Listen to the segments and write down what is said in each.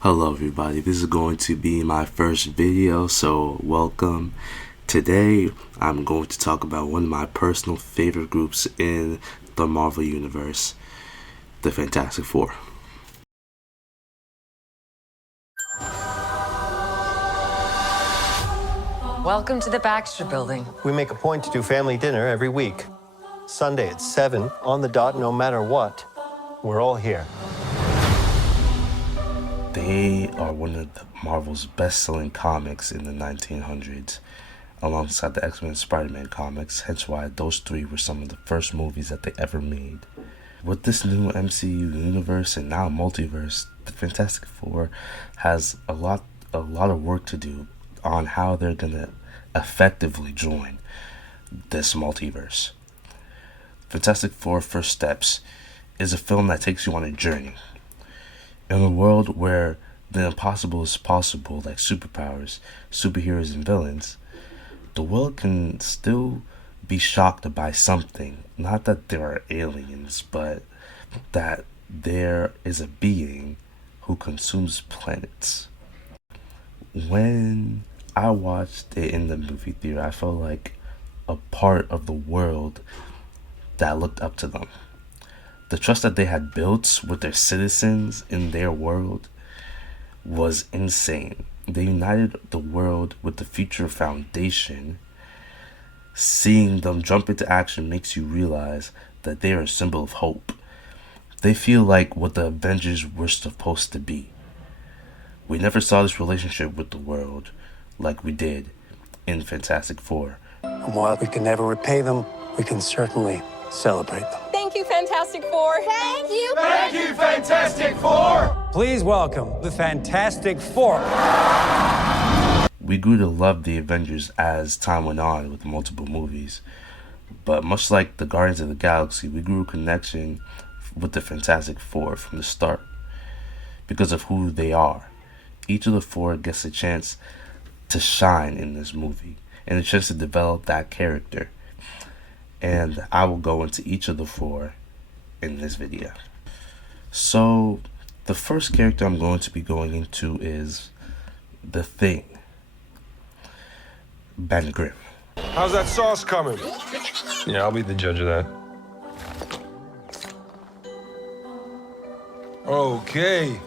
Hello everybody, this is going to be my first video, so welcome. Today I'm going to talk about one of my personal favorite groups in the Marvel Universe, the Fantastic Four. Welcome to the Baxter Building. We make a point to do family dinner every week. Sunday at 7, on the dot, no matter what. We're all here. They are one of Marvel's best-selling comics in the 1900s, alongside the X-Men and Spider-Man comics, hence why those three were some of the first movies that they ever made. With this new MCU universe and now multiverse, the Fantastic Four has a lot of work to do on how they're gonna effectively join this multiverse. Fantastic Four First Steps is a film that takes you on a journey. In a world where the impossible is possible, like superpowers, superheroes, and villains, the world can still be shocked by something. Not that there are aliens, but that there is a being who consumes planets. When I watched it in the movie theater, I felt like a part of the world that looked up to them. The trust that they had built with their citizens in their world was insane. They united the world with the future foundation. Seeing them jump into action makes you realize that they are a symbol of hope. They feel like what the Avengers were supposed to be. We never saw this relationship with the world like we did in Fantastic Four. And while we can never repay them, we can certainly celebrate them. Thank you, Fantastic Four. Thank you. Thank you, Fantastic Four! Please welcome the Fantastic Four. We grew to love the Avengers as time went on with multiple movies. But much like the Guardians of the Galaxy, we grew a connection with the Fantastic Four from the start because of who they are. Each of the four gets a chance to shine in this movie and a chance to develop that character. And I will go into each of the four in this video. So the first character I'm going to be going into is the Thing, Ben Grimm. How's that sauce coming? Yeah, I'll be the judge of that. Okay.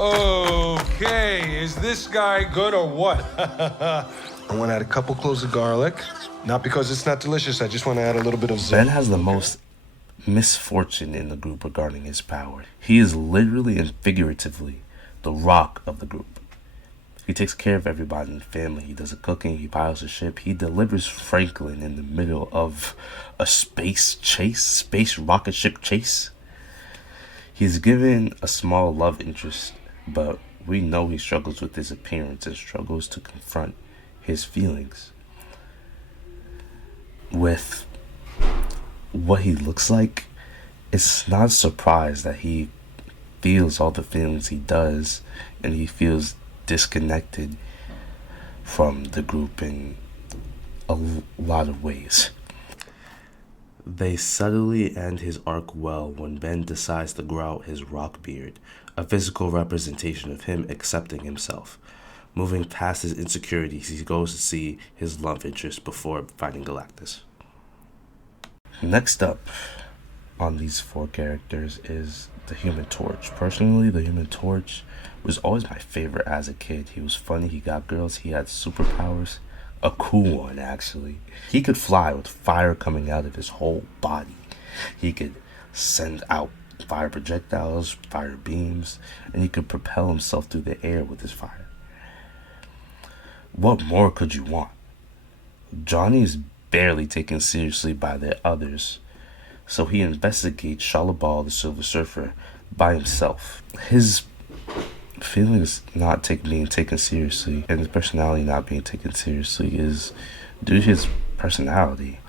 Okay, is this guy good or what? I want to add a couple cloves of garlic. Not because it's not delicious, I just want to add a little bit of Ben has the most misfortune in the group regarding his power. He is literally and figuratively the rock of the group. He takes care of everybody in the family. He does the cooking, he pilots a ship, he delivers Franklin in the middle of a space rocket ship chase. He's given a small love interest, but we know he struggles with his appearance and struggles to confront his feelings. With what he looks like, it's not a surprise that he feels all the feelings he does, and he feels disconnected from the group in a lot of ways. They subtly end his arc well when Ben decides to grow out his rock beard, a physical representation of him accepting himself. Moving past his insecurities, he goes to see his love interest before fighting Galactus. Next up on these four characters is the Human Torch. Personally, the Human Torch was always my favorite as a kid. He was funny, he got girls, he had superpowers. A cool one, actually. He could fly with fire coming out of his whole body. He could send out fire projectiles, fire beams, and he could propel himself through the air with his fire. What more could you want? Johnny is barely taken seriously by the others, so he investigates Shalabal the Silver Surfer by himself. His feelings not being taken seriously and his personality not being taken seriously is due to his personality.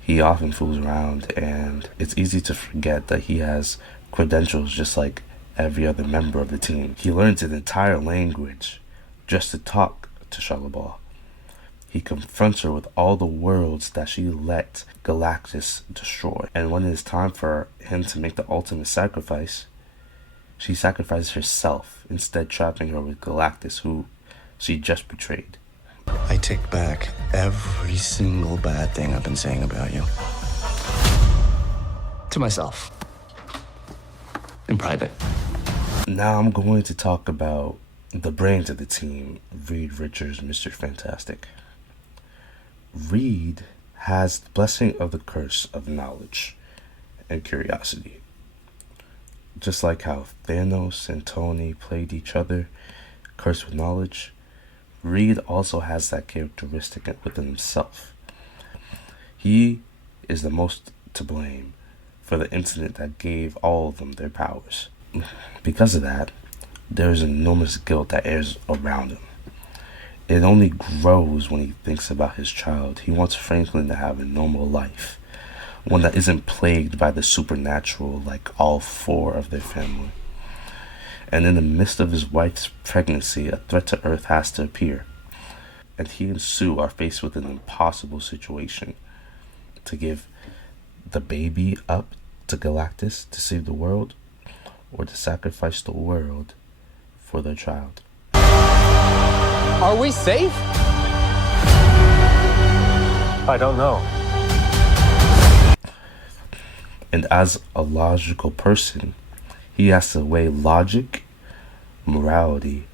He often fools around, and it's easy to forget that he has credentials just like every other member of the team. He learns an entire language just to talk to Shalabal. He confronts her with all the worlds that she let Galactus destroy, and when it is time for him to make the ultimate sacrifice, She sacrifices herself, instead trapping her with Galactus, who she just betrayed. I take back every single bad thing I've been saying about you. To myself. In private. Now I'm going to talk about the brains of the team, Reed Richards, Mr. Fantastic. Reed has the blessing of the curse of knowledge and curiosity. Just like how Thanos and Tony played each other, cursed with knowledge, Reed also has that characteristic within himself. He is the most to blame for the incident that gave all of them their powers. Because of that, there is enormous guilt that airs around him. It only grows when he thinks about his child. He wants Franklin to have a normal life, one that isn't plagued by the supernatural like all four of their family. And in the midst of his wife's pregnancy, a threat to Earth has to appear. And he and Sue are faced with an impossible situation: to give the baby up to Galactus to save the world, or to sacrifice the world for their child. Are we safe? I don't know. And as a logical person, he has to weigh logic, morality,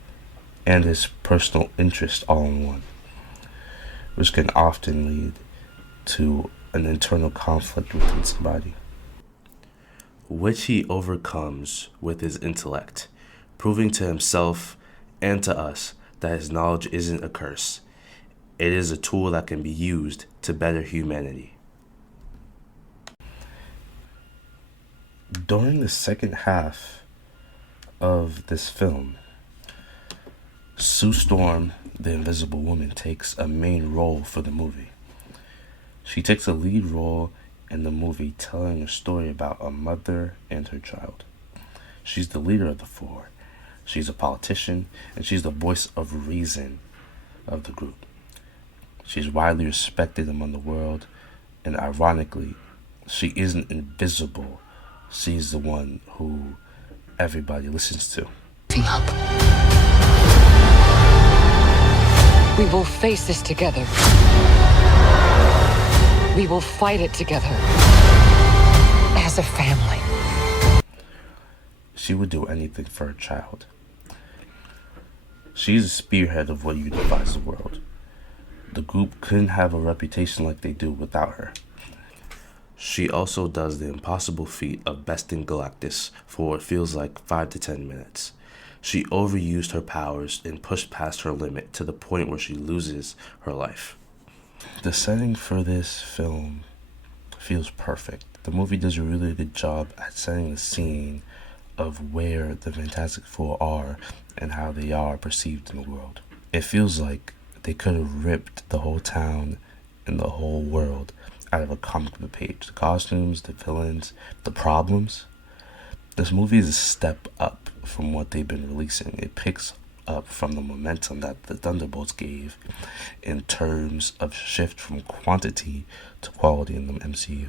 and his personal interest all in one, which can often lead to an internal conflict within somebody, which he overcomes with his intellect, proving to himself and to us that his knowledge isn't a curse. It is a tool that can be used to better humanity. During the second half of this film, Sue Storm, the Invisible Woman, takes a main role for the movie. She takes a lead role in the movie, telling a story about a mother and her child. She's the leader of the four. She's a politician, and she's the voice of reason of the group. She's widely respected among the world, and ironically, she isn't invisible. She's the one who everybody listens to. We will face this together. We will fight it together. As a family. She would do anything for her child. She's a spearhead of what unifies the world. The group couldn't have a reputation like they do without her. She also does the impossible feat of besting Galactus for what feels like 5 to 10 minutes. She overused her powers and pushed past her limit to the point where she loses her life. The setting for this film feels perfect. The movie does a really good job at setting the scene of where the Fantastic Four are and how they are perceived in the world. It feels like they could have ripped the whole town and the whole world out of a comic book page. The costumes, the villains, the problems. This movie is a step up from what they've been releasing. It picks up from the momentum that the Thunderbolts gave in terms of shift from quantity to quality in the MCU.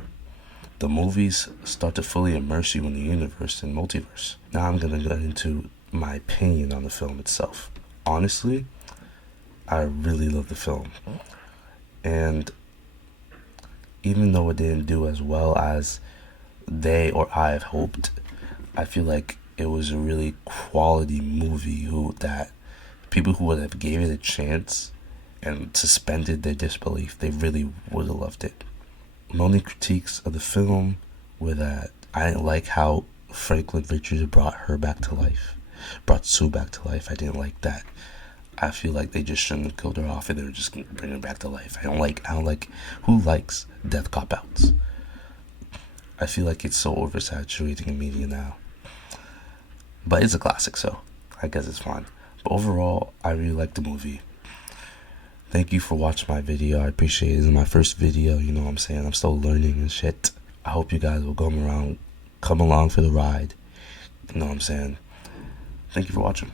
The movies start to fully immerse you in the universe and multiverse. Now I'm going to get into my opinion on the film itself. Honestly, I really love the film. And even though it didn't do as well as they or I have hoped, I feel like it was a really quality movie that people who would have gave it a chance and suspended their disbelief, they really would have loved it. My only critiques of the film were that I didn't like how Franklin Richards brought her back to life, brought Sue back to life. I didn't like that. I feel like they just shouldn't have killed her off and they were just gonna bring her back to life. I don't like who likes death cop-outs? I feel like it's so oversaturating in media now. But it's a classic, so I guess it's fine. But overall, I really like the movie. Thank you for watching my video. I appreciate it. This is my first video, you know what I'm saying? I'm still learning and shit. I hope you guys will come along for the ride. You know what I'm saying? Thank you for watching.